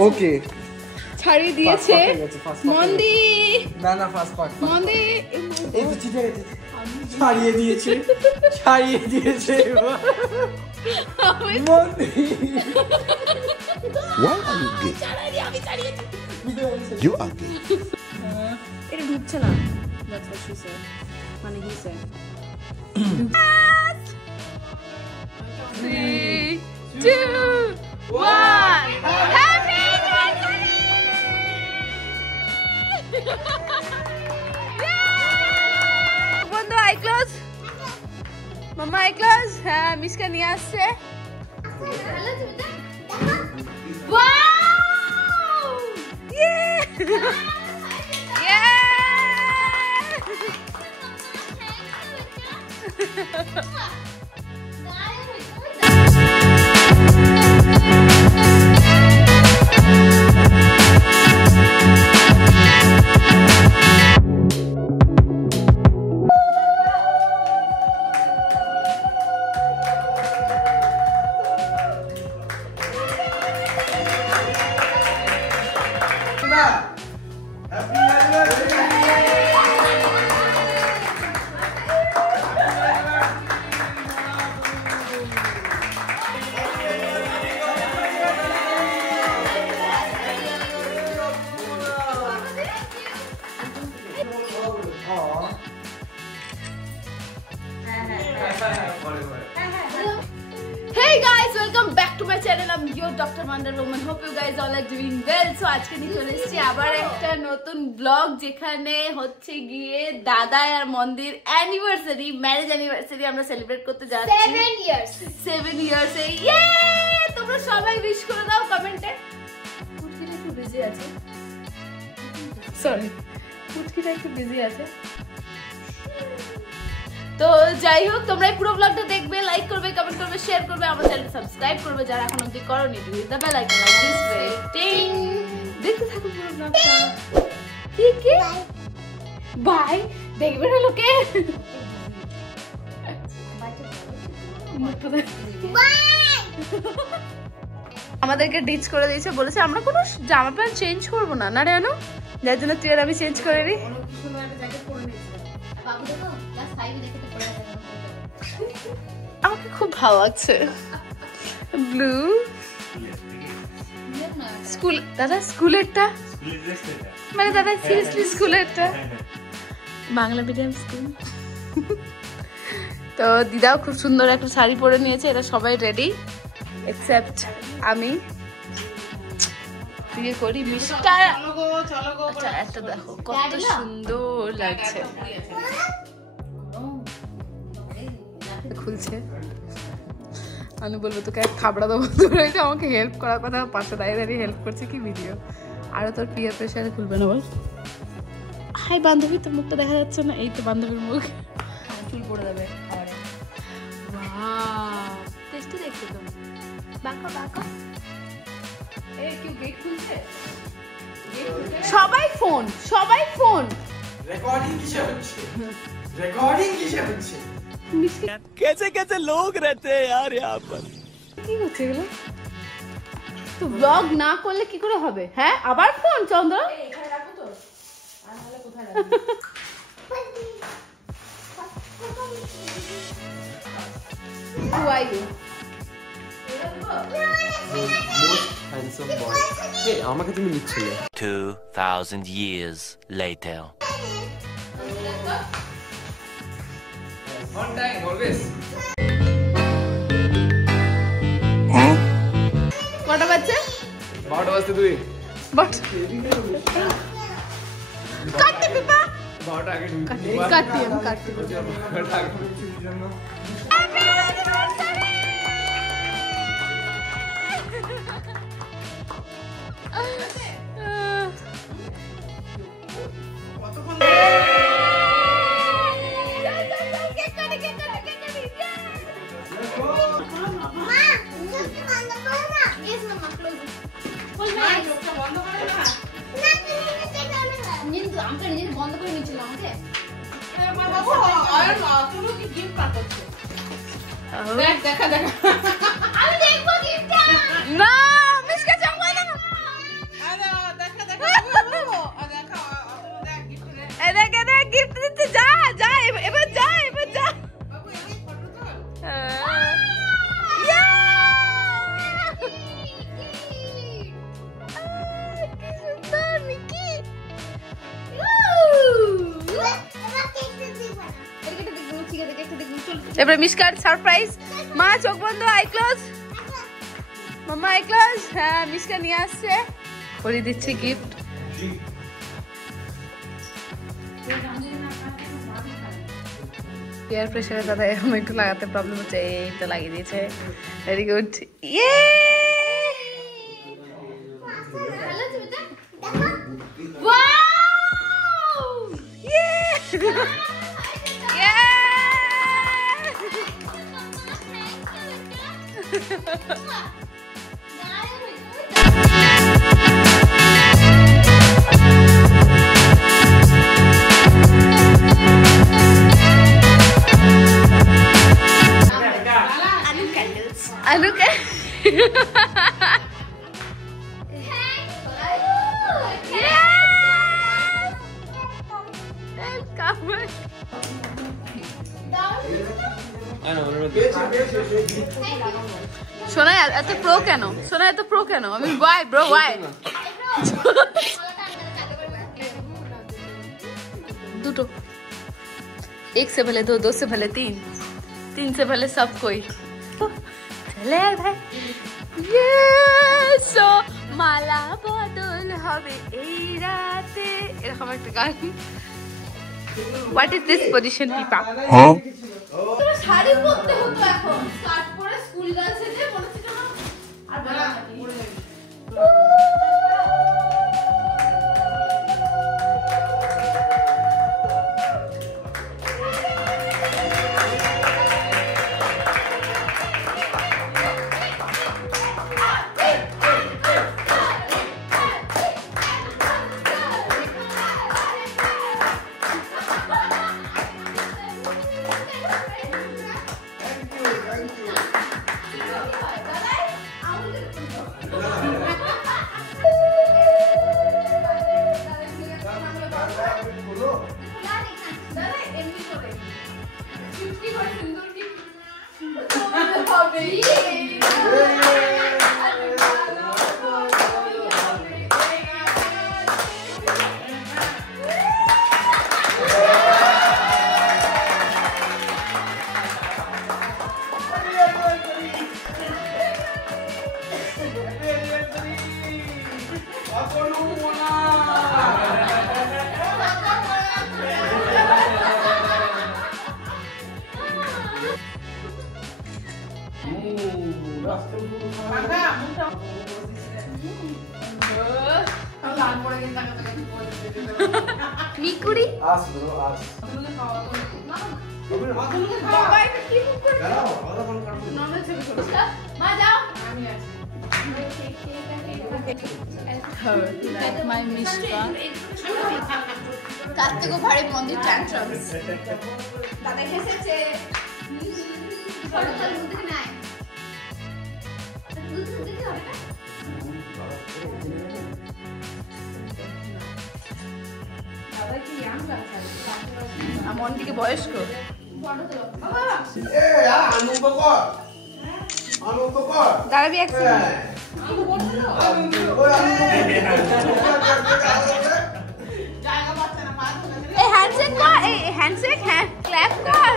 দিয়েছে ওকে ছাড়িয়ে দিয়েছে মন্দি না না ফার্স্ট পার্ট মন্দি এই তো ঠিক আছে ছাড়িয়ে দিয়েছে মন্দি Why are you gay? You are gay. এটা ঢুকছে না that's what she said মানে he said 3 2 1 happy বন্ধু আই ক্লোজ মামা আই ক্লোজ হ্যাঁ মিসকা নিয়ে আসছে Wow! Yeah! Yeah! Hey guys, welcome back to my channel. I'm your Dr. Wonder Woman. Hope you guys all are doing well. So আজকে নিয়ে চলে এসেছি আবার একটা নতুন ব্লগ যেখানে হচ্ছে গিয়ে দাদা আর মন্দির অ্যানিভার্সারি ম্যারেজ অ্যানিভার্সারি আমরা সেলিব্রেট করতে যাচ্ছি 7 ইয়ার্স এ ইয়ে তোমরা সবাই উইশ করে দাও কমেন্টে পুটকিটা একটু বিজি আছে সরি পুটকিটা একটু বিজি আছে তো যাই হোক তোমরা পুরো ব্লগটা দেখবে লাইক করবে কমেন্ট করবে শেয়ার করবে আমার চ্যানেলটা সাবস্ক্রাইব করবে যারা এখন অবধি করোনি to hit the bell icon like this way টিং দেখতে থাকো পুরো ব্লগটা ঠিক কি বাই দেখবে না লোকে আমাদেরকে ডিচ করে দিয়েছে বলেছে আমরা কোনো জামা প্যান্ট চেঞ্জ করবো না না রে আনো যার জন্য তুই আর আমি চেঞ্জ করে দিই আমাকে খুব ভালো লাগছে ব্লু স্কুল দাদা স্কুলেরটা মানে দাদা সিরিয়াসলি স্কুলেরটা বাংলা মিডিয়াম স্কুল তো দিদাও খুব সুন্দর একটা শাড়ি পরে নিয়েছে এটা সবাই রেডি এক্সেপ্ট আমি বিয়ে করি মিষ্টা আচ্ছা একটা দেখো কত সুন্দর লাগছে খুলছে আমি বলবো তোকে এক খাবড়া দেবো তোর আমাকে হেল্প করার কথা পাশে দাঁড়িয়ে হেল্প করছে কি ভিডিও আরো তোর পিয়ার প্রেশারে খুলবে না বল হাই বান্ধবী তোর মুখটা দেখা যাচ্ছে না এই তো বান্ধবীর মুখ চুল পড়ে যাবে টেস্টি দেখছো তো বাঁকা বাঁকা এই কি গেট খুলছে সবাই ফোন রেকর্ডিং কিসে হচ্ছে कैसे कैसे लोग रहते हैं यार यहाँ पर কি হচ্ছে এগুলো তো ব্লগ না করলে কি করে হবে হ্যাঁ আবার ফোন চন্দ্র এখানে রাখো তো আর নালে কোথায় রাখবো Who are you? Most handsome boy. Hey, আমাকে তুমি নিচ্ছিলে 2000 years later on time always কটা বাজছে 12টা বাজতে তুই বাট কাটতে পিপা 12টা আগে কাটতে আমি কাটতে হ্যাপি অ্যানিভার্সারি বন্ধ করে নিচ্ছিল আমাকে দেখা দেখা আমি দেখবো গিফটটা না মিসকে চমকা দাও এবারে মিশকার সারপ্রাইজ। মা চোখ বন্ধ, eye close. Mamma eye close. হ্যাঁ মিশকা নিয়ে আসছে, পরিয়ে দিচ্ছে গিফট। এয়ার প্রেশারের কথা এরকম একটু লাগাতে প্রবলেম হচ্ছে, এই তো লাগিয়ে দিয়েছে। Very good. ইয়ে Look at সোনা এত প্রো কেন? সোনা এত প্রো কেন? আমি ওয়াই ব্রো ওয়াই? দুটো, एक से भले दो, दो से भले तीन, तीन से भले सब कोई। চলে ভাই। সো মালা বদল হবে এই রাতে, এরকম একটা গান। What is this position পিপা? Sari পরতে হতো, এখন স্কার্ট পরে স্কুল গার্ল সেজে মনে হচ্ছে না আর বলা নাকি। মিকুড়ি তার থেকেও ভারী মন্দির ট্যান্ট্রামস। দাদা এসেছে মন্দিকে বয়স্ক। দাঁড়াবি এক হ্যান্ডশেক কর, এই হ্যান্ডশেক, হ্যাঁ ক্ল্যাপ কর।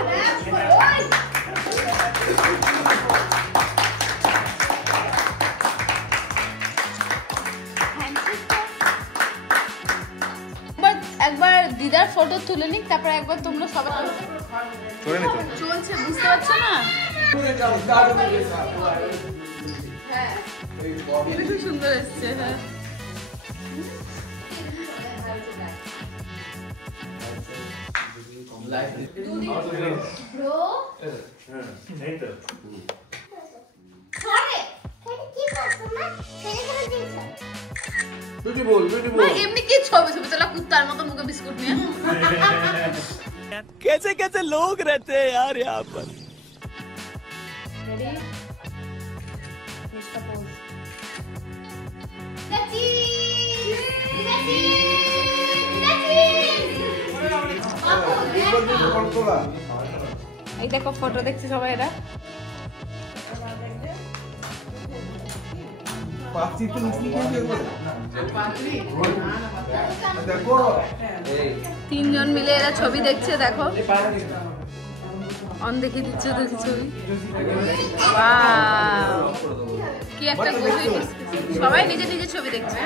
একবার দিদার ফটো তুলে নিক, তারপর একবার তোমরা সবাই চলছে, বুঝতে পারছো না? হ্যাঁ খুব সুন্দর এসছে। হ্যাঁ এমনি কি ছবি ছবি তোলা কুত্তার মতো মুখে বিস্কুট নিয়ে। कैसे कैसे लोग रहते हैं यार यहाँ पर। এই দেখো ফটো দেখছি সবাই, এরা তিনজন মিলে এরা ছবি দেখছে। দেখো অন দেখিয়ে দিচ্ছে দেখি ছবি। ওয়াও কি একটা গভীর discussion। সবাই নিজে নিজে ছবি দেখছে।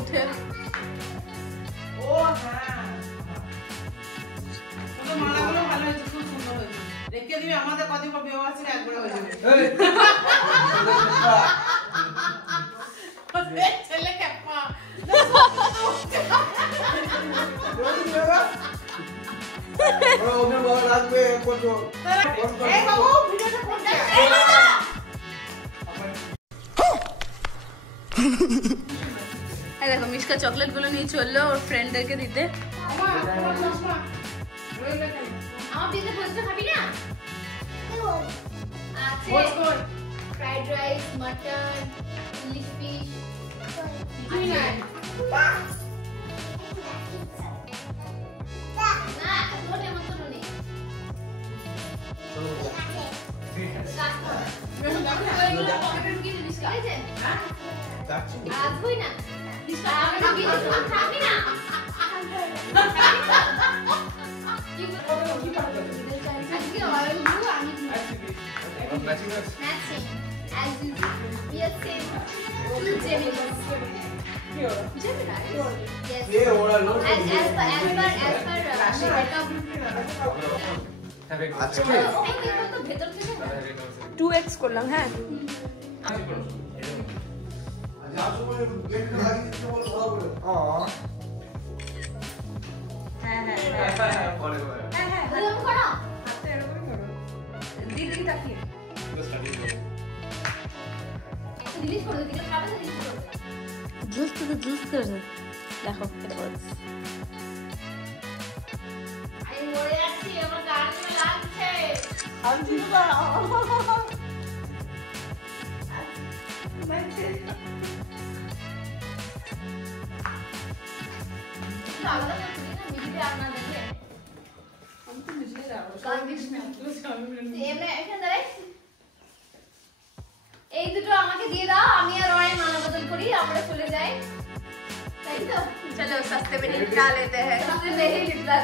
উঠে ও হ্যাঁ মালাগুলো ভালো হয়েছে, খুব সুন্দর হয়েছে। রেখে দিবি, আমাদের কদিন পর বিয়ে আছে একবারে হয়ে যাবে। ছেলে ক্যাপা দেখো মিশকা চকলেট গুলো নিয়ে চললো ওর ফ্রেন্ডদেরকে দিতে। আমার দিতে বলতে খাবি না? আছে ফ্রাইড রাইস, মটন, ইলিশ ফিশ। তুই না না মোটে মতো নেই। পকেটে ঢুকিয়ে দিস কাছে আজ হই না দিশা আমি ঢুকিয়ে দিস খাবি না। আজকে অয়েল ব্লু আমি matching as you we are same two Geminis. Yes. Yeah, oral no. As per ভেতর থেকে 2x করলাম। হ্যাঁ জুস করে দেখো আমি মরে যাচ্ছি, আমার গান লাগছে। এই দুটো আমাকে দিয়ে দাও, আমি আর ওরাই মালা বদল করি, আমরা চলে যাই। তাই তো চলো সস্তে में निपटा लेते हैं। सबसे नहीं लिपला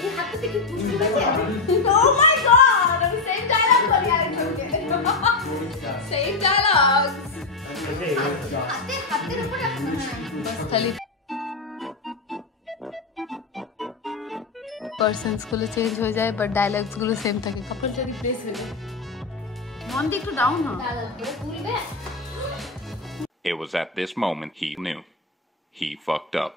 এই হাতে থেকে পুষ্টি আছে। ও মাই গড, আমি সেম ডায়লগ বলি আরেকজনকে। সেম ডায়লগ হাতের উপর রাখো। बस खाली पर्सन्स গুলো চেঞ্জ হয়ে যায় বাট ডায়লগস গুলো সেম থাকে। কাপড়টা রিপ্লেস হয়ে যায়। মন দিয়ে একটু ডাউন হ। ডায়লগ করে পুরিবে। It was at this moment he knew. He fucked up.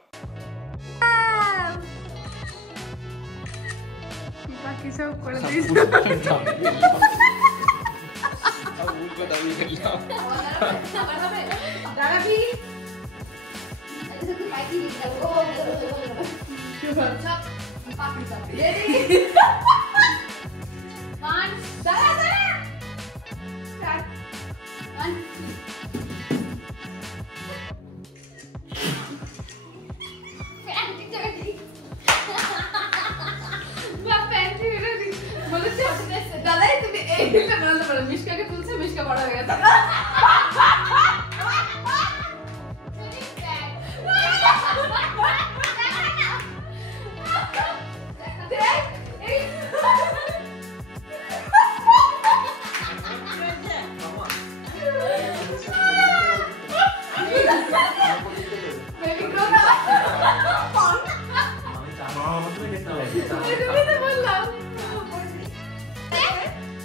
বাকি সব করে দিস। দাঁড়াবি। এদিকে পাইকি দিতে ও চপ পাপড়ি চপ রেডি 1 দাঁড়া স্টার্ট 1 প্যান্টি রেডি বাপ প্যান্টি রেডি বলেছে দাদাই তুমি এইটা বলতে পারো মিশকাকে তুলছে মিশকা বড় হয়ে গেছে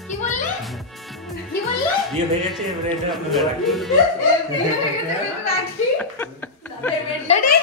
কি বললি বিয়ে হয়ে গেছে এবারে এটা আপনারা রাখি রেডি